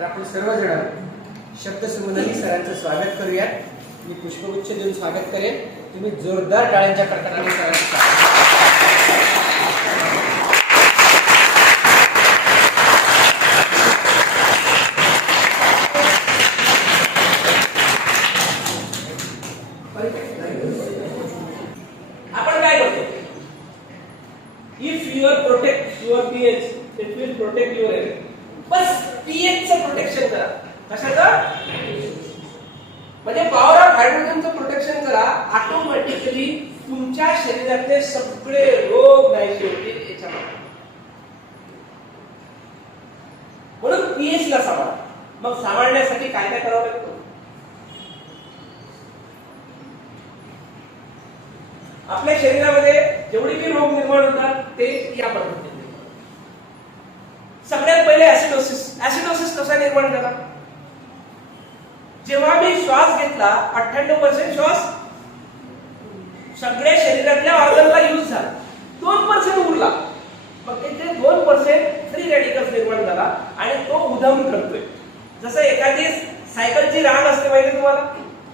तर आपण सर्वजण शब्दसमुद्री सरांचं स्वागत करूयात. मी पुष्पगुच्छ देऊन स्वागत करेन. तुम्ही जोरदार टाळ्यांच्या कडकडाटाने सरांचं स्वागत. आपण काय करतो? If your protect your pH it will protect your health. Bus pH चं प्रोटेक्शन करा. कशाचं? म्हणजे पॉवर ऑफ हायड्रोजनचं प्रोटेक्शन करा. ऑटोमॅटिकली तुमच्या शरीरातले सगळे रोग नाहीसे होतील याच्यामध्ये. म्हणून पीएच ला सांभाळा. मग सांभाळण्यासाठी काय काय करावं लागतं? आपल्या शरीरामध्ये जेवढे काही रोग निर्माण होतात ते या पद्धतीने. सगळ्यात पहिले ऍसिडोसिस. ऍसिडोसिस कसा निर्माण झाला? जेव्हा मी श्वास घेतला 98% श्वास सगळ्या शरीरातल्या ऑर्गनला यूज झाला, 2% उरला. मग ते 2% फ्री रॅडिकल्स निर्माण झाला आणि तो उधम करतोय. जसं एखादी सायकलची रांग असते माहिती तुम्हाला.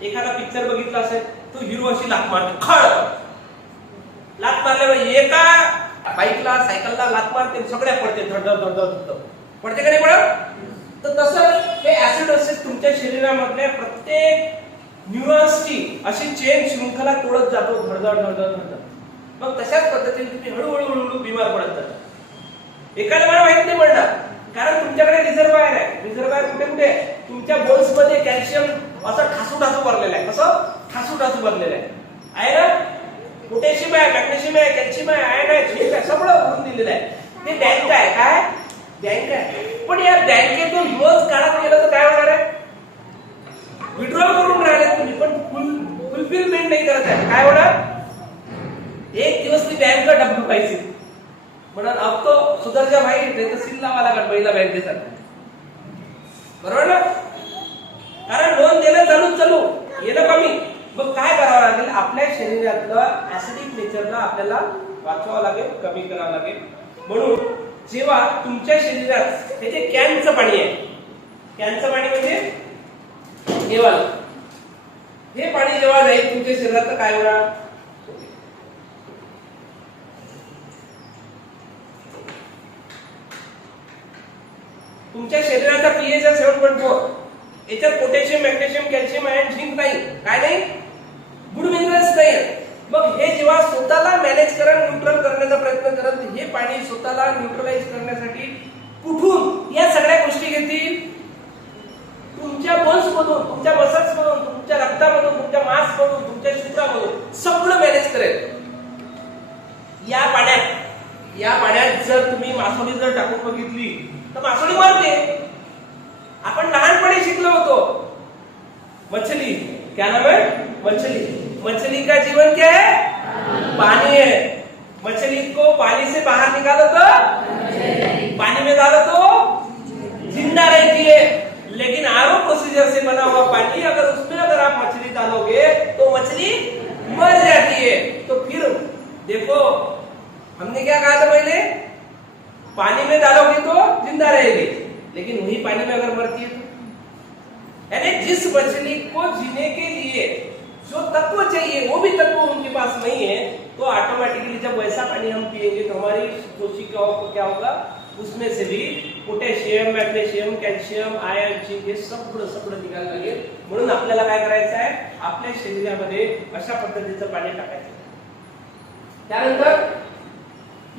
एखादा पिक्चर बघितला असेल, तो हिरो अशी लात मारतो, खळ लात मारल्यावर एका बाईकला सायकलला लात मारते, सगळ्या पडते, धड धड धड धड पडते का नाही पडत? तर तसं हे ऍसिडोसिस तुमच्या शरीरामधल्या प्रत्येक न्यूरॉन्सची अशी चेन शृंखला तोडत जातो, धडधड धडधड धडधड. मग तशाच पद्धतीने तुम्ही हळूहळू हळूहळू बिमार पडत जाता. एखाद्या मला माहित नाही पडणार, कारण तुमच्याकडे रिझर्वायर आहे. रिझर्वायर कुठे कुठे आहे? तुमच्या बोन्स मध्ये कॅल्शियम असं ठासू ठासू भरलेलं आहे. कसं ठासू ठासू भरलेलं आहे ना? पोटॅशियम आहे, मॅग्नेशियम आहे, कॅल्शियम आहे, आयर्न आहे, झिंक आहे, सगळं भरून दिलेलं आहे. ते बँक आहे. काय बँक आहे? पण या बँकेतून रोज काढत गेलं तर काय होणार आहे? विड्रॉल करून राहिले तुम्ही, पण फुलफिलमेंट नाही करत आहे. काय होणार? एक दिवस ती बँक डब्ल्यू पाहिजे म्हणून अब तो सुधारच्या भाई नाही तर सिल लावा लागेल महिला बँकेसाठी. बरोबर ना? कारण लोन देणं चालू येणं कमी. मग काय करावं लागेल? आपल्या शरीरातलं ऍसिडिक नेचरला आपल्याला वाचवावं लागेल, कमी करावं लागेल. म्हणून जेव्हा तुमच्या शरीरात हे जे कॅनचं पाणी आहे, कॅनचं पाणी म्हणजे हे पाणी जेव्हा जाईल तुमच्या शरीरात तर काय होणार? तुमच्या शरीराचा पीएच आहे 7.4. याच्यात potassium, magnesium, calcium, iron, zinc नाही. काय नाही? गुड मिनरल्स नाही. मग हे जेव्हा स्वतःला मॅनेज करून न्यूट्रल करण्याचा प्रयत्न करत, हे पाणी स्वतःला न्यूट्रलाइज करण्यासाठी कुठून या सगळ्या गोष्टी घेतील? तुमच्या बोन्स मधून, तुमच्या मसल्स मधून, तुमच्या रक्तामधून, तुमच्या मांस मधून, तुमच्या शुक्रामधून सगळं मॅनेज करेल. या पाण्यात जर तुम्ही मासोळी जर टाकून बघितली तर मासोळी मरते. आपण लहानपणी शिकलो होतो मछली. क्या नाम है? मछली. मछली का जीवन क्या है? पानी है. मछली को पानी से बाहर निकालो तो पानी में डालो तो जिंदा रहती है. लेकिन आरओ प्रोसीजर से बना हुआ पानी अगर उसमें अगर आप मछली डालोगे तो मछली मर जाती है. तो फिर देखो हमने क्या कहा था पहले? पानी में डालोगे तो जिंदा रहेगी, लेकिन वही पानी में अगर मरती है तो? यानी जिस मछली को जीने के लिए जो तत्व चाहिए वो भी तत्व उनके पास नहीं है, तो ऑटोमेटिकली जब वैसा पानी हम पिएंगे तो हमारी कोशिकाओं को क्या होगा? उसमें से भी potassium, magnesium, calcium, iron, zinc हे सगळं निघायला लागेल. म्हणून आपल्याला काय करायचं आहे? आपल्या शरीरामध्ये अशा पद्धतीचं पाणी टाकायचं. त्यानंतर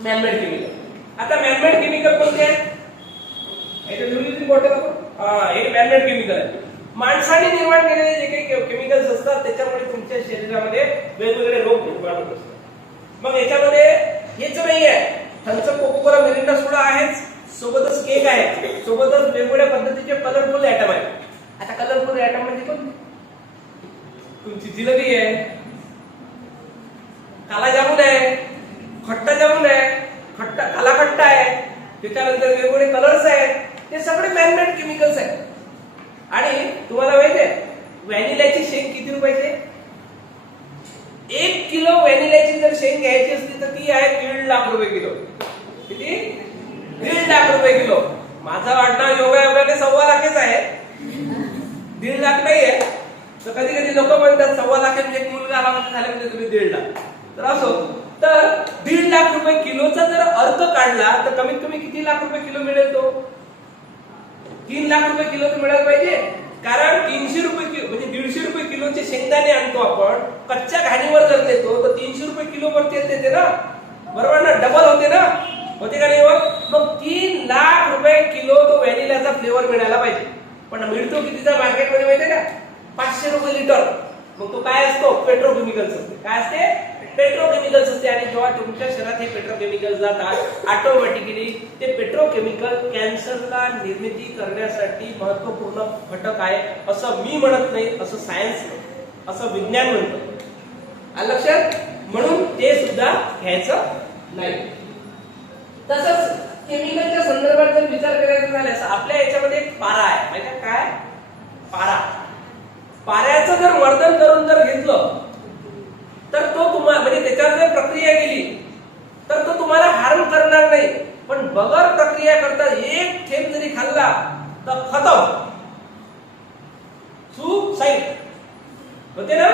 मॅनमेड केमिकल. आता मॅनमेड केमिकल कोणते आहेत? हे मॅनमेड केमिकल आहे. माणसाने निर्माण केलेले जे काही केमिकल्स असतात त्याच्यामुळे तुमच्या शरीरामध्ये वेगवेगळे रोग निर्माण होत असतात. मग याच्यामध्ये हेच नाही आहे, थम्सअप, कोका-कोला, मिरिंडा सोडा आहेच, सोबतच केक आहे, सोबतच वेगवेगळ्या पद्धतीचे कलरफुल ऍटम आहेत. आता कलरफुल ऍटम म्हणजे कोणते? तुमची जिलेबी आहे, काला जामुन आहे, खट्टा जामुन आहे, काला खट्टा आहे, त्याच्यानंतर वेगवेगळे कलर्स आहेत. ते सगळे मॅनमेड केमिकल्स आहेत. आणि तुम्हाला माहिती आहे व्हॅनिलाची शेंग किती रुपयाची? 1 किलो व्हॅनिलाची जर शेंग घ्यायची असली तर ती आहे 1.5 लाख रुपये किलो. किती? 1.5 लाख रुपये किलो. माझा वाटणं योगायोगाने 1.25 लाखच आहे. 1.5 लाख नाहीये तर कधी कधी लोक म्हणतात 1.25 लाखांचा एक मुलगा आला म्हणजे झाले म्हणजे तुम्ही 1.5 लाख. तर असो तर 1.5 लाख रुपये किलोचा जर अर्थ काढला तर कमीत कमी किती लाख रुपये किलो मिळेल तो? 3 लाख रुपये किलो तर मिळायला पाहिजे. कारण 300 रुपये किलो म्हणजे 150 रुपये किलोचे शेंगदाणे आणतो आपण, कच्च्या घाणीवर जर देतो तर 300 रुपये किलो वर तेल देते ना, बरोबर ना, डबल होते ना, होते का नाही? मग 3 लाख रुपये किलो तो व्हॅनिलाचा फ्लेवर मिळायला पाहिजे. पण मिळतो कितीचा मार्केटमध्ये माहितीये का? 500 रुपये लिटर. मग तो काय असतो? पेट्रोकेमिकल्स असते. काय असते? पेट्रोकेमिकल्स असते. आणि जेव्हा तुमच्या शरीरात हे पेट्रोकेमिकल्स जातात ऑटोमॅटिकली ते पेट्रोकेमिकल कॅन्सरला निर्मिती करण्यासाठी महत्वपूर्ण घटक आहे असं मी म्हणत नाही, असं सायन्स असं विज्ञान म्हणतं. आलं लक्षात? म्हणून ते सुद्धा घ्यायचं नाही. तसंच केमिकलच्या संदर्भात जर विचार करायचा झाल्यास आपल्या याच्यामध्ये एक पारा आहे. माहिती आहे काय? पारा. पाऱ्याचं जर वर्धन करून जर घेतलं तर तो तुम्हाला म्हणजे त्याच्यावर जर प्रक्रिया केली तर तो तुम्हाला हार्म करणार नाही. पण बगर प्रक्रिया करता एक थेंब जरी खाल्ला तर खतम, सुसाईड होते ना,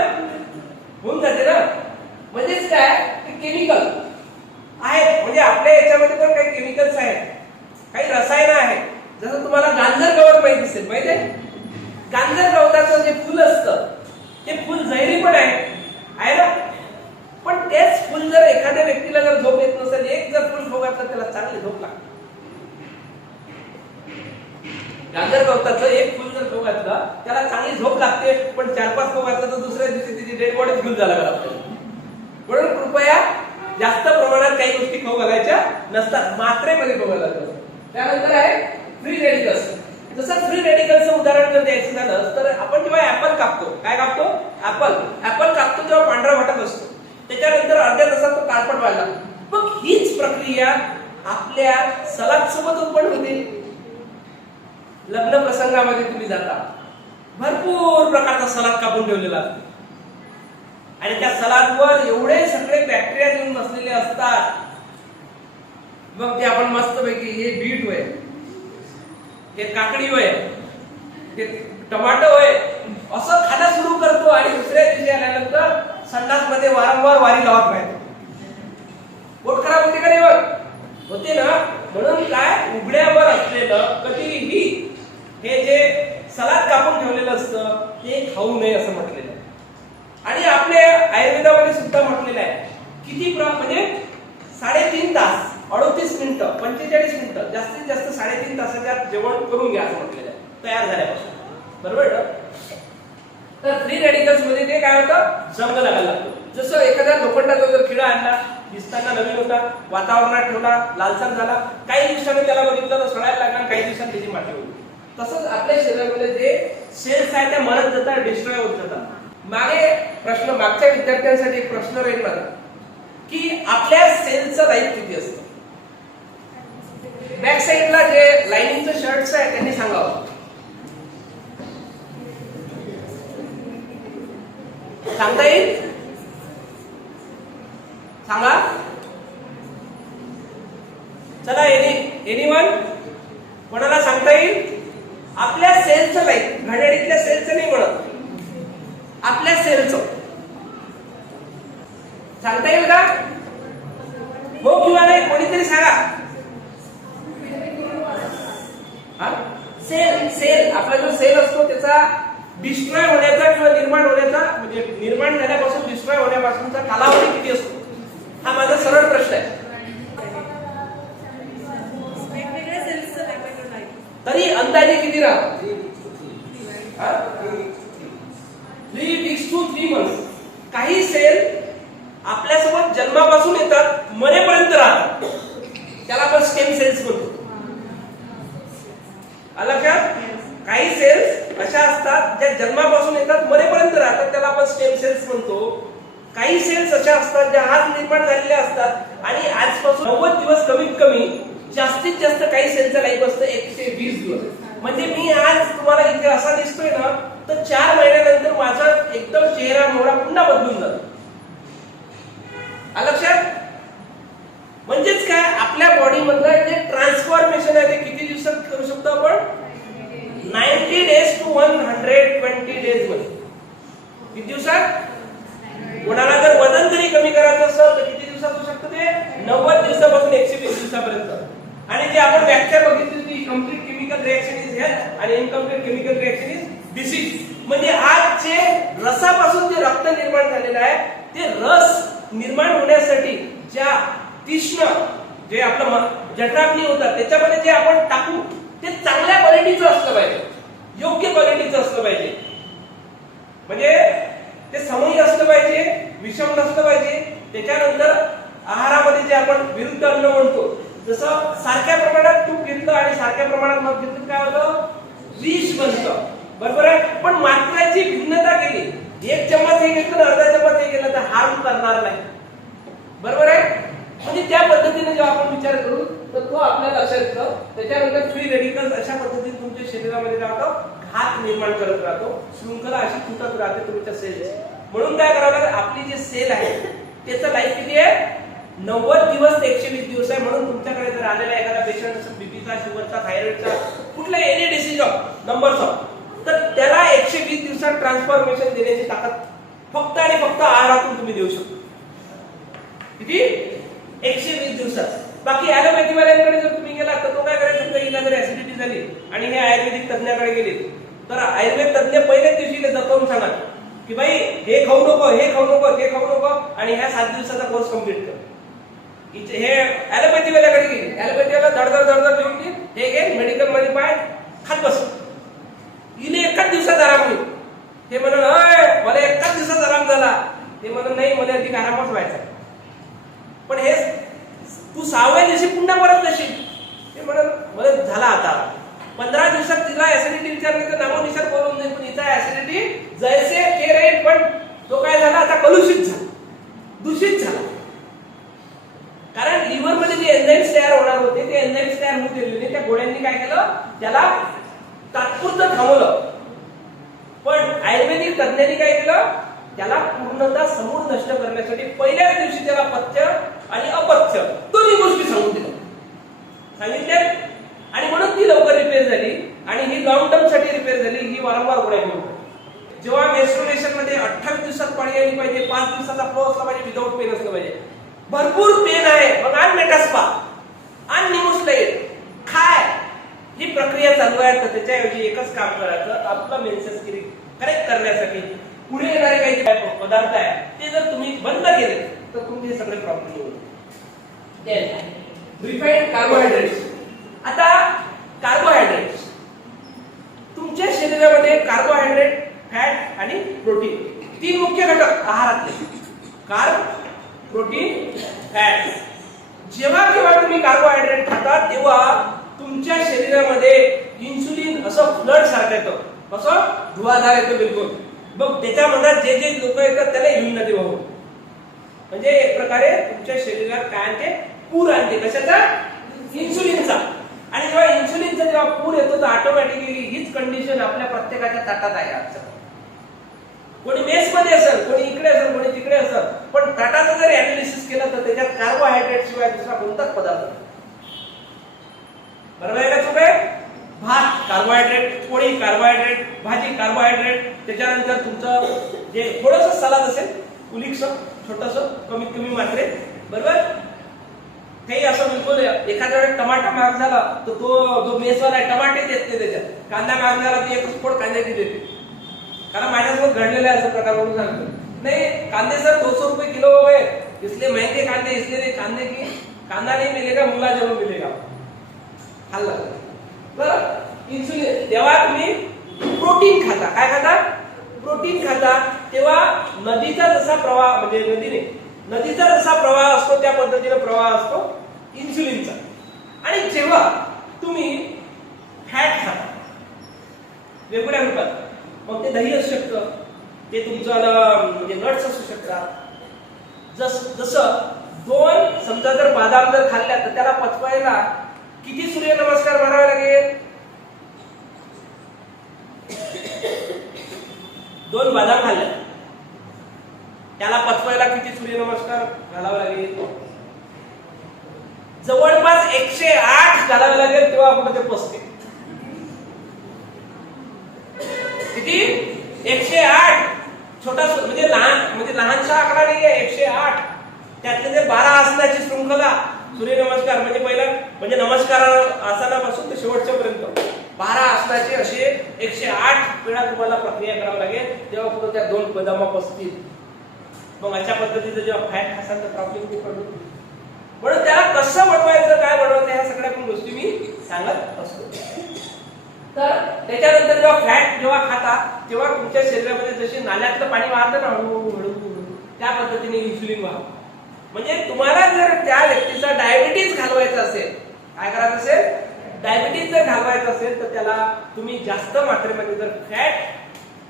होऊन जाते ना. म्हणजेच काय? केमिकल आहेत. म्हणजे आपल्या याच्यामध्ये पण काही केमिकल्स आहेत, काही रसायन आहेत. जसं तुम्हाला गांजर गवत माहिती असेल, माहितीये? गांजर गवताचं जे फुल असतं ते फुल जैरी पण आहे ना. पण तेच फुल जर एखाद्या व्यक्तीला जर झोप येत नसेल, एक जर फुल खाऊ घातलं त्याला चांगली झोप लागते. गांजर गवताचं एक फुल जर खाऊ घातलं त्याला चांगली झोप लागते. पण 4-5 खाऊ घातलं तर दुसऱ्या दिवशी त्याची डेड बॉडी घेऊन जायला लागते. म्हणून कृपया जास्त प्रमाणात काही गोष्टी खाऊ घालायच्या नसतात, मात्रेमध्ये खाऊ घालायचं. त्यानंतर आहे फ्री रेडिकल्स. जसं फ्री रेडिकलचं उदाहरण जर द्यायचं झालं तर आपण जेव्हा ऍपल कापतो, काय कापतो? ऍपल कापतो तेव्हा पांढरा वाटत असतो, त्याच्यानंतर अर्ध्या तासात तो काळपट व्हायला. मग हीच प्रक्रिया आपल्या सलाद सोबत उत्पन्न होते. लग्न प्रसंगामध्ये तुम्ही जाता, भरपूर प्रकारचा सलाद कापून ठेवलेला असतो आणि त्या सलादवर एवढे सगळे बॅक्टेरिया येऊन बसलेले असतात. मग ते आपण मस्तपैकी हे बीट होय, हे काकडी होय, हे टमाटो होय असं खाणं सुरू करतो आणि दुसऱ्या दिवशी आल्यानंतर संडास मध्ये वारंवार वारी लावत राहतो. पोट खराब होते का नाही? होते ना. म्हणून काय? उघड्यावर असलेलं कधीही हे जे सलाद कापून ठेवलेलं असतं ते खाऊ नये असं म्हटलेलं आहे. आणि आपल्या आयुर्वेदामध्ये सुद्धा म्हटलेलं आहे किती म्हणजे 3.5 तास 38 मिनिटं 45 मिनिटं जास्तीत जास्त 3.5 तासाच्या जेवण करून घ्या असं म्हटलेलं आहे तयार झाल्यापासून, बरोबर ना. तर फ्री रेडिकल्स मध्ये ते काय होतं? जंग लागायला लागतो. जसं एखाद्या लोखंडाचा जर खिळा आणला, दिसताना नवीन होता, वातावरणात ठेवला, लालसर झाला, काही दिवसांनी त्याला बघितलं तर सडायला लागला, काही दिवसांनी त्याची माती होती. तसंच आपल्या शरीरामध्ये जे सेल्स आहेत त्या मरत जातात, डिस्ट्रॉय होत जातात. मागच्या विद्यार्थ्यांसाठी एक प्रश्न राहील माझा की आपल्या सेलचं लाईफ किती असतं? बॅक साईडला जे लाइनिंगचं शर्ट्स आहे त्यांनी सांगावं. सांगता येईल? सांगा. चला, एनीवन कोणाला सांगता येईल? आपल्या सेलचं लाईफ, घड्याळीतल्या सेलचं नाही म्हणत, आपल्या सेलचं सांगता येईल का? हो किंवा नाही कोणीतरी सांगा. सेल आपला जो सेल असतो त्याचा डिस्ट्रॉय होण्याचा किंवा निर्माण होण्याचा म्हणजे निर्माण झाल्यापासून डिस्ट्रॉय होण्यापासूनचा कालावधी किती असतो? हा माझा सरळ प्रश्न आहे. तरी अंदाजे किती राहतो? 3 weeks to 3 months. काही सेल आपल्यासोबत जन्मापासून येतात, मरेपर्यंत राहतात, त्याला आपण स्टेम सेल्स म्हणतो. लक्षात? काही सेल्स अशा असतात ज्या जन्मापासून येतात, मरेपर्यंत राहतात, त्याला आपण स्टेम सेल्स म्हणतो. काही सेल्स अशा असतात ज्या आज निर्माण झालेल्या असतात आणि आजपासून 90 दिवस कमीत कमी, जास्तीत जास्त काही सेलचं लाईफ असतं 120 दिवस. म्हणजे मी आज तुम्हाला इथे असा दिसतोय ना, तर 4 महिन्यानंतर माझा एकदम चेहरा मोहरा पुन्हा बदलून जातो. लक्षात? म्हणजेच काय, आपल्या बॉडी मधलं जे ट्रान्सफॉर्मेशन आहे ते किती दिवसात करू शकतो आपण? 90 90 days to 120 days मध्ये. किती दिवसात? कोणाला जर वजन जरी कमी करायचं असेल तर किती दिवसात होऊ शकतं ते? 90 दिवसापासून 120 दिवसापर्यंत. आणि जे आपण व्याख्या बघितली होती, complete chemical reaction is health आणि incomplete chemical reaction is disease. म्हणजे आज जे रसापासून जे रक्त निर्माण झालेलं आहे ते रस निर्माण होण्यासाठी ज्या तीक्ष्ण जे आपलं जठराग्नी होतात त्याच्यामध्ये जे आपण टाकू ते चांगल्या क्वालिटीचं असलं पाहिजे, योग्य क्वालिटीचं असलं पाहिजे. म्हणजे ते समूही असलं पाहिजे, विषम नसलं पाहिजे. त्याच्यानंतर आहारामध्ये जे आपण विरुद्ध अन्न म्हणतो, जसं सारख्या प्रमाणात तूप घेतलं आणि सारख्या प्रमाणात मध घेतलं काय होतं? विष बनतं. बरोबर आहे. पण मात्राची भिन्नता केली, 1 चम्मच हे घेतलं, अर्धा चम्मच हे घेतलं तर हार्म करणार नाही. बरोबर आहे. म्हणजे त्या पद्धतीने जेव्हा आपण विचार करू तर तो आपल्याला लक्षात येतो. त्याच्यानंतर फ्री रेडिकल्स अशा पद्धतीने तुमच्या शरीरामध्ये काय होतं? घात निर्माण करत राहतो, शृंखला अशी तुटत राहते तुमच्या सेलची. म्हणून काय करावं लागेल? आपली जे सेल आहे त्याचं लाईफ किती आहे? 90 दिवस ते 120 दिवस आहे. म्हणून तुमच्याकडे जर आलेला एखादा पेशंट असेल बीपीचा, शुगरचा, थायरॉइडचा, कुठला any disease of numbers of, तर त्याला 120 दिवसात ट्रान्सफॉर्मेशन देण्याची ताकद फक्त आणि फक्त आहारातून तुम्ही देऊ शकता. किती? 120 दिवसात. बाकी ॲलोपॅथी वाल्यांकडे जर तुम्ही गेला तर तो काय करायचं? समजा हिला जर ऍसिडिटी झाली आणि हे आयुर्वेदिक तज्ञाकडे गेले तर आयुर्वेद तज्ञ पहिल्याच दिवशी दखवून सांगा की भाई हे खाऊ नको, हे खाऊ नको, ते खाऊ नको आणि ह्या 7 दिवसाचा कोर्स कम्प्लीट कर. हे ॲलोपॅथी वाल्याकडे गेले, ॲलोपॅथी वाला धडधड देऊन हे घे मेडिकल मध्ये पाय खात बस. हिने एकाच दिवसात आराम होईल. हे म्हणून मला एकाच दिवसात आराम झाला, ते म्हणून नाही मला अधिक आरामच व्हायचा. पण हे तू 6व्या दिवशी पुन्हा परत नशील. ते म्हणून मला झाला आता 15 दिवसात तिला ऍसिडिटी विचारली तर नामो निशाण बोलून जाईल. पण हिचा ऍसिडिटी जैसे के राहील, पण तो काय झाला आता? कलुषित झाला, दूषित झाला. कारण लिव्हर मध्ये जे एन्झाईम्स तयार होणार होते ते एन्झाईम्स तयार होऊ दिले नाही. त्या गोळ्यांनी काय केलं? त्याला तात्पुरतं थांबवलं. पण आयुर्वेदिक तज्ञांनी काय केलं? त्याला पूर्णतः समूळ नष्ट करण्यासाठी पहिल्याच दिवशी त्याला पथ्य आणि अपथ्य दोन्ही गोष्टी सांगून सांगितल्या. आणि म्हणून ती लवकर रिपेअर झाली आणि ही लॉंग टर्म साठी रिपेअर झाली. ही वारंवार गोळ्या घेऊन जेव्हा मेन्स्ट्रुएशन मध्ये 28 दिवसात पाणी आली पाहिजे, 5 दिवसाचा फ्लो असला पाहिजे, विदाऊट पेन असलं पाहिजे. भरपूर पेन आहे मग आण मेटास्पा, आण निमोस्लाइड, खाय. ही प्रक्रिया चालू आहे. तर त्याच्याऐवजी एकच काम करायचं, आपलं मेन्सेस करेक्ट करण्यासाठी पुढे येणारे काही पदार्थ आहे ते जर तुम्ही बंद केले तर तुमचे सगळे प्रॉब्लेम होईल. Refined carbohydrates. आता कार्बोहायड्रेट्स तुमच्या शरीरामध्ये कार्बोहायड्रेट, फॅट आणि प्रोटीन 3 मुख्य घटक आहारातले. कार्ब, प्रोटीन, फॅट. जेव्हा केव्हा तुम्ही कार्बोहायड्रेट खाता तेव्हा तुमच्या शरीरामध्ये इन्सुलिन असं फ्लड सारखं येतं, असं धुवाधार येतो बिलकुल. मग त्याच्या मनात जे जे लोक येतात त्याला इम्युनिटी वाहून, म्हणजे एक प्रकारे तुमच्या शरीरात काय आणते? पूर आणते. कशाचा? इन्सुलिनचा. आणि जेव्हा इन्सुलिनचा जेव्हा पूर येतो तर ऑटोमॅटिकली हीच कंडिशन आपल्या प्रत्येकाच्या ताटात आहे. आजच्या कोणी मेस मध्ये असेल, कोणी इकडे असेल, कोणी तिकडे असेल, पण ताटाचं जर अनालिसिस केलं तर त्याच्यात कार्बोहायड्रेट शिवाय दुसरा कोणताच पदार्थ नाही. बरोबर आहे का? चूक आहे? भात कार्बोहायड्रेट, पोळी कार्बोहायड्रेट, भाजी कार्बोहायड्रेट, त्याच्यानंतर तुमचं जे थोडंसं सलाद असेल, कुलिकसं छोटंसं कमीत कमी मात्रे. बरोबर. काही असं बिलकुल एखाद्या वेळेस टमाटा महाग झाला तर तो जो मेसवाला आहे टमाटे देत नाही त्याच्यात. कांदा महाग झाला तर एकच फोड कांद्याची देते. कारण माझ्यासोबत घडलेला आहे असा प्रकार म्हणून सांगतो. नहीं कांदे सर 200 रुपए किलो हो गए, इसलिए महंगे कांदे, इसलिए कांदे की कांदा नहीं मिलेगा, मुला जरूर मिलेगा. खाल्ला बरं. इन्सुलिन तेव्हा तुम्ही प्रोटीन खाता. काय खाता? प्रोटीन खाता. तेव्हा नदीचा जसा प्रवाह, म्हणजे नदीचा जसा प्रवाह असतो त्या पद्धतीने प्रवाह असतो इन्सुलिनचा. आणि जेव्हा तुम्ही फॅट खाता वेगवेगळ्या रूपात, मग ते दही असू शकतं, ते तुमचं म्हणजे नट्स असू शकतात. जसं 2 समजा जर बदाम जर खाल्ल्या तर त्याला पचवायला किती सूर्यनमस्कार मारावे लागेल? 2 बदाम खाल्ल्या त्याला पचवायला किती सूर्यनमस्कार घालावे लागेल? जवळपास 108 घालावे लागेल, तेव्हा आपण ते पचते. किती 108. छोटा म्हणजे लहानसा आकडा नाही आहे 108. त्यातले ते 12 आसनाची शृंखला सूर्यनमस्कार म्हणजे पहिला म्हणजे नमस्कार आसनापासून ते शेवटच्या पर्यंत 12 आसनाचे असे 108 वेळा तुम्हाला प्रक्रिया करावी लागेल तेव्हा पुढे त्या 2 बदामा बसतील. मग अशा पद्धतीचं जेव्हा फॅट खासांचा प्रॉब्लेम ते पडतो म्हणून त्याला कसं बनवायचं काय बनवायचं ह्या सगळ्या पण गोष्टी मी सांगत असतो. तर त्याच्यानंतर जेव्हा खाता तेव्हा तुमच्या शरीरामध्ये जसे नाल्यातलं पाणी वाहतं ना हळूहळू त्या पद्धतीने इन्सुलिन वाहा. म्हणजे तुम्हाला जर त्या व्यक्तीचा डायबिटीज घालवायचा असेल काय करायचं असेल डायबिटीज जर घालवायचं असेल तर त्याला तुम्ही जास्त मात्रेमध्ये जर फॅट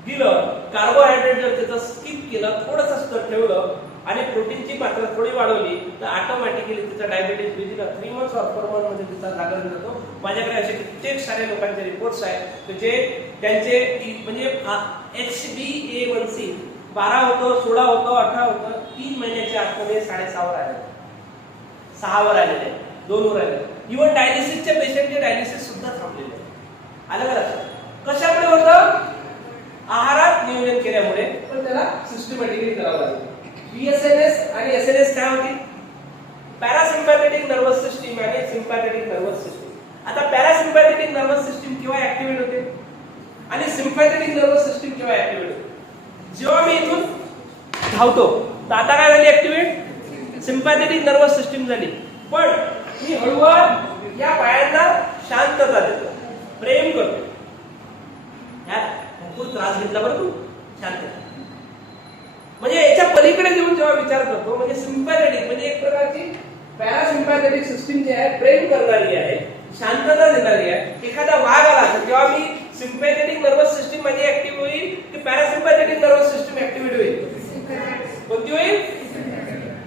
दिलं कार्बोहायड्रेट जर त्याचं स्किप केलं थोडंसं स्तर ठेवलं आणि प्रोटीनची मात्रा थोडी वाढवली तर ऑटोमॅटिकली त्याचा diabetes within 3 months or 4 months मध्ये त्याचा जागरण जातो. माझ्याकडे असे कित्येक सारे लोकांचे रिपोर्ट्स आहेत जे त्यांचे म्हणजे HbA1c 12 होतं 16 होतं 18 होतं 3 महिन्याच्या आतमध्ये 6.5 वर आले 6 वर आलेले 2 वर आले. इव्हन डायलिसिसचे पेशंटचे डायलिसिस सुद्धा थांबलेले आलं का. कशामुळे होतं आहारात नियोजन केल्यामुळे पण त्याला सिस्टमॅटिकली करावं लागेल. PSNS आणि SNS काय होती पॅरासिम्पॅथेटिक नर्वस सिस्टीम आणि सिम्पॅथेटिक नर्वस सिस्टीम. आता पॅरासिम्पॅथेटिक नर्वस सिस्टीम केव्हा ऍक्टिव्हेट होते आणि सिम्पॅथेटिक नर्वस सिस्टीम केव्हा ऍक्टिव्हेट होते. जेव्हा मी इथून धावतो तर आता काय झाली ऍक्टिव्हेट सिम्पॅथेटिक नर्वस सिस्टीम झाली. पण मी हळूहळू या पायांना शांतता देतो प्रेम करतो यात भरपूर त्रास घेतला बरं तू शांत म्हणजे याच्या पलीकडे जेव्हा विचार करतो म्हणजे सिम्पॅथेटिक म्हणजे एक प्रकारची पॅरासिम्पॅथेटिक सिस्टीम जी आहे प्रेम करणारी आहे शांतता देणारी आहे. एखादा वाघ आला तर जेव्हा मी सिम्पॅथेटिक नर्वस सिस्टीम माझी ऍक्टिव्ह होईल की पॅरासिम्पॅथेटिक नर्वस सिस्टीम ऍक्टिव्हेट होईल कोणती होईल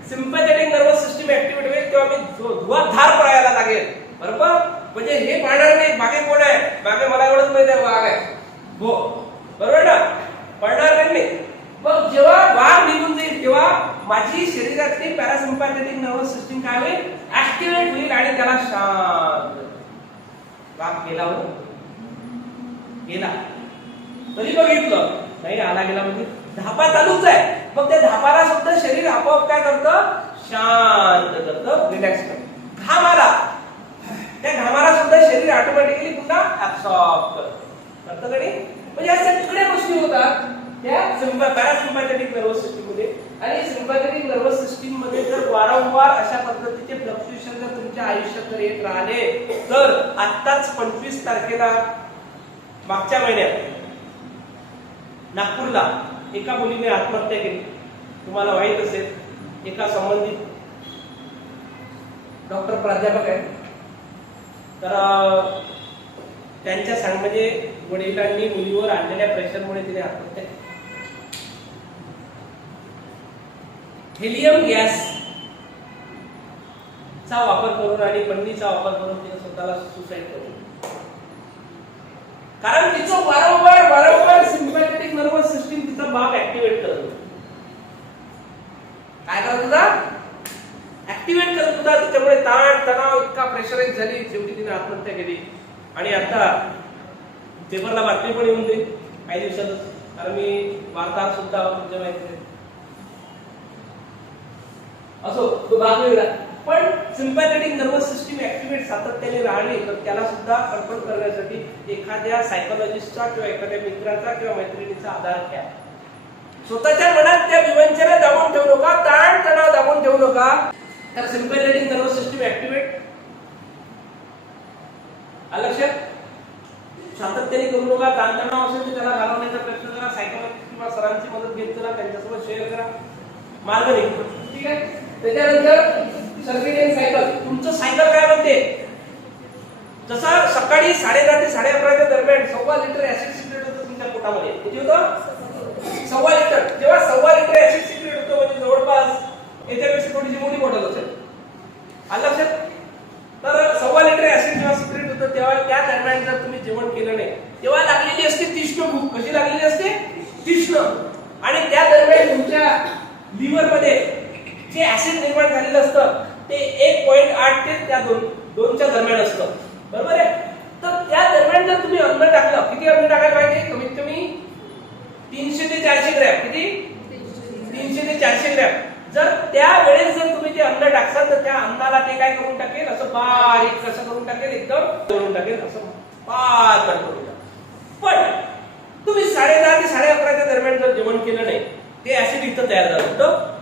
सिम्पॅथेटिक नर्वस सिस्टीम ऍक्टिव्हेट होईल तेव्हा मी धुवाधार पळायला लागेल बरोबर. म्हणजे हे पाहणार नाही मागे कोण आहे मागे मला एवढंच माहिती आहे वाघ आहे हो बरोबर ना पळणार नाही. मग जेव्हा वाघ निघून जाईल तेव्हा माझी शरीरातली पॅरासिम्पॅथेटिक नर्वस सिस्टीम काय होईल ऍक्टिव्हेट होईल आणि त्याला शांत. वाघ गेला गेला तरी बघितलं नाही आला गेला म्हणजे धापा चालूच आहे मग त्या धापाला सुद्धा शरीर आपोआप काय करतं शांत करतं रिलॅक्स करतं. घाम आला त्या घामाला सुद्धा शरीर ऑटोमॅटिकली पुन्हा ऍब्सॉर्ब करतं का नाही. म्हणजे या सगळ्या गोष्टी होतात त्या पॅरासिम्पॅथेटिक नर्वस सिस्टीम मध्ये. आणि सिम्पॅथेटिक नर्वस सिस्टीम मध्ये जर वारंवार अशा पद्धतीचे फ्लक्च्युएशन जर तुमच्या आयुष्यात जर येत राहिले तर आत्ताच 25 तारखेला मागच्या महिन्यात नागपूरला एका मुलीने आत्महत्या केली. तुम्हाला माहित असेल एका संबंधित डॉक्टर प्राध्यापक आहे तर त्यांच्या म्हणजे वडिलांनी मुलीवर आणलेल्या प्रेशरमुळे तिने आत्महत्या केली. हेलियम गॅस चा वापर करून आणि पन्नीचा वापर करून तिने स्वतःला सुसाईड केली. कारण तिचं वारंवार सिम्पॅथेटिक नर्वस सिस्टीम तिचा बाप ऍक्टिव्हेट करत होता. काय करत होता ऍक्टिव्हेट करत होता. त्याच्यामुळे ताण तणाव इतका प्रेशराईज झाली शेवटी तिने आत्महत्या केली. आणि आता पेपरला बातमी पण येऊन जाईल काही दिवसातच कारण मी वार्ताहर सुद्धा तुमच्या माहिती असो तो बातमी वेगळा. पण सिम्पॅथेटिक नर्वस सिस्टीम ऍक्टिव्हेट सातत्याने राहिली तर त्याला सुद्धा कंट्रोल करण्यासाठी एखाद्या सायकोलॉजिस्टचा किंवा एखाद्या मित्राचा किंवा मैत्रिणीचा आधार घ्या. स्वतःच्या मनात त्या विवंचना दाबून ठेवू नका ताण तणाव दाबून ठेवू नका. तर सिम्पॅथेटिक नर्वस सिस्टीम ऍक्टिव्हेट लक्षात सातत्याने करू नका. ताणतणाव असेल तर त्याला घालवण्याचा प्रयत्न करा. सायकोलॉजिस्ट किंवा सरांची मदत घेत चला त्यांच्यासोबत शेअर करा मार्ग निघतो ठीक आहे. त्याच्यानंतर सर्केडियन सायकल तुमचं सायकल काय म्हणते जसा सकाळी 10:30 ते 11:30 दरम्यान 1.25 लिटर ऍसिड सिक्रेट होतं तुमच्या पोटामध्ये. किती होतं 1.25 लिटर. जेव्हा 1.25 लिटर ऍसिड सिक्रेट होतं म्हणजे जवळपास याच्यापेक्षा थोडीशी मोठी बॉटल असेल आलं लक्षात. तर 1.25 लिटर ऍसिड जेव्हा सिक्रेट होतं तेव्हा त्या दरम्यान जर तुम्ही जेवण केलं नाही तेव्हा लागलेली असते तीक्ष्ण भूक. कशी लागलेली असते तीक्ष्ण. आणि त्या दरम्यान तुमच्या लिव्हर मध्ये जे ऍसिड निर्माण झालेलं असतं ते 1.8 ते त्या 2च्या दरम्यान असतं बरोबर आहे. तर त्या दरम्यान जर तुम्ही अन्न टाकलं किती अन्न टाकायला पाहिजे कमीत कमी ग्रॅम, किती 300 ते 400 ग्रॅम. जर त्या वेळेस जर तुम्ही ते अन्न टाकसाल तर त्या अन्नाला ते काय करून टाकेल, असं बारीक कसं करून टाकेल, एकदम करून टाकेल, असं पातळ करून टाकेल. पण तुम्ही 10:30 ते 11:30 दरम्यान जर जेवण केलं नाही, ते ऍसिड इथं तयार झालं होतं,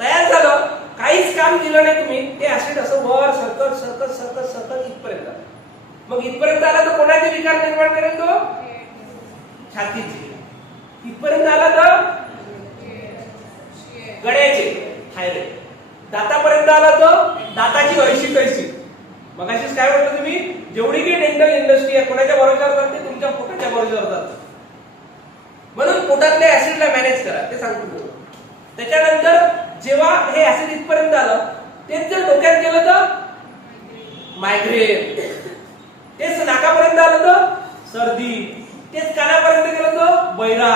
तयार झालं, काहीच काम केलं नाही तुम्ही, ते ऍसिड असं वर सरकत सरकत सरकत सरकत इथपर्यंत आलं. मग इथपर्यंत आला तर कोणाचे विकार निर्माण करेल तो? छातीचे. इथपर्यंत आला तर गड्याचे, थायरॉइड. दातापर्यंत आला तर दाताची ऐशी कैशी. मग अशीच काय म्हटलं तुम्ही, जेवढी काही डेंटल इंडस्ट्री आहे कोणाच्या बरोबर जाते, तुमच्या पोटाच्या बरोबर जाते. म्हणून पोटातल्या ऍसिडला मॅनेज करा, ते सांगतो तुम्हाला. त्याच्यानंतर जेव्हा हे ऍसिड इथपर्यंत आलं, तेच जर डोक्यात गेलं तर मायग्रेन, तेच नाकापर्यंत आलं तर सर्दी, तेच कानापर्यंत गेलं तर बहिरा.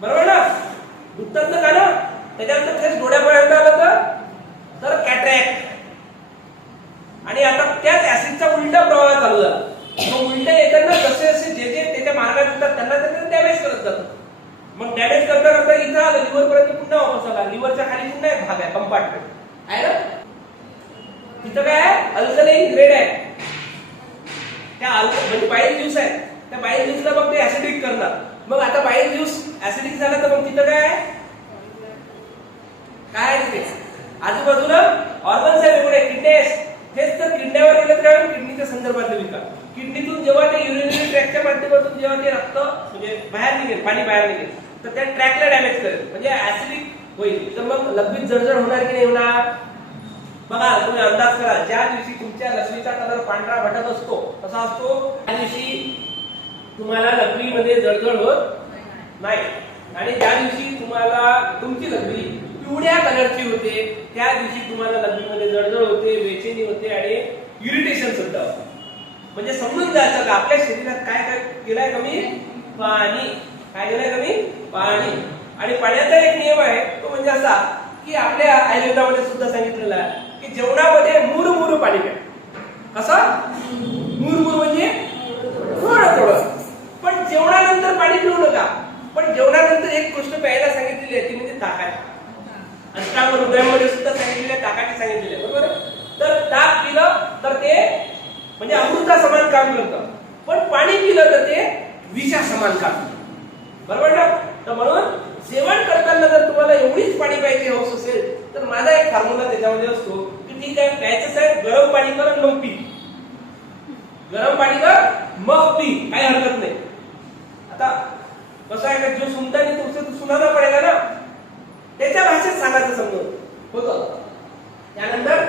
बरोबर ना? दुखतात ना कान. त्याच्यानंतर तेच डोळ्यापर्यंत आलं तर कॅटरॅक्ट. आणि आता त्याच ऍसिडचा उलटा प्रवाह चालू झाला. मग उलटे येताना जसे जसे जे जे त्याच्या मार्गात येतात त्यांना डॅमेज करत जातं. मग डॅमेज करता करता इथं आलं, लिव्हर पर्यंत पुन्हा वापस आला. लिव्हरच्या खाली पुन्हा एक भाग आहे, कंपार्टमेंट आहे ना, तिथं काय आहे, अल्कलाइन ग्रेड आहे. त्या म्हणजे बाईल ज्यूस आहे, त्या बाईल ज्यूसला मग ते ऍसिडिक करणार. मग आता बाईल ज्यूस ऍसिडिक झाला तर मग तिथं काय आहे, काय आहे तिथे आजूबाजूला ऑर्गन्स आहे वेगळे, किडनेस. तेच तर किडनीवर गेलं काय, किडनीच्या संदर्भातले विकार. किडनीतून जेव्हा ते युरिनरी ट्रॅकच्या माध्यमातून जेव्हा ते रक्त म्हणजे बाहेर निघेल, पाणी बाहेर निघेल, तर त्या ट्रॅकला डॅमेज करेल, म्हणजे ऍसिडिक होईल. तर मग लघवीत जळजळ होणार की नाही होणार? बघा, तुम्ही अंदाज करा. ज्या दिवशी तुमच्या लघवीचा कलर पांढरा भटक असतो, कसा असतो, त्या दिवशी तुम्हाला लघवीमध्ये जळजळ होत नाही. आणि ज्या दिवशी तुम्हाला तुमची लघवी पिवळ्या कलरची होते, त्या दिवशी तुम्हाला लघवीमध्ये जळजळ होते, बेचैनी होते आणि इरिटेशन सुद्धा होते. म्हणजे समजून जायचं का आपल्या शरीरात काय काय केलंय कमी, पाणी. काय केलंय कमी, पाणी. आणि पाण्याचा एक नियम आहे, तो म्हणजे असा की आपल्या आयुर्वेदामध्ये सुद्धा सांगितलेलं आहे की जेवणामध्ये मुरमुर पाणी प्या. कसं मुरमुर म्हणजे थोडं थोडं. पण जेवणानंतर पाणी पिऊ नका. पण जेवणानंतर एक गोष्ट प्यायला सांगितलेली आहे, ती म्हणजे ताक आहे. अष्टांग हृदयामध्ये सुद्धा सांगितलेलं आहे, ताकाची सांगितलेली आहे, बरोबर. तर ताक पिलं तर ते म्हणजे अमृता समान काम करतं, पण पाणी पिलं तर ते विषा समान काम करतं, बरोबर ना. तर म्हणून जेवण करताना जर तुम्हाला एवढीच पाणी प्यायची हौस असेल तर माझा एक फॉर्म्युला त्याच्यामध्ये असतो की ठीक आहे, प्यायचं आहे, गरम पाणी कर आणि मग पी. गरम पाणी कर मग पी, काही हरकत नाही. आता कसं आहे का, जो सुनता नाही तुमचं सुनायला पडेल ना, त्याच्या भाषेत सांगायचं समजून होतं. त्यानंतर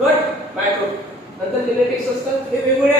गट मायक्रो, नंतर जेनेटिक्स असतात, हे वेगवेगळ्या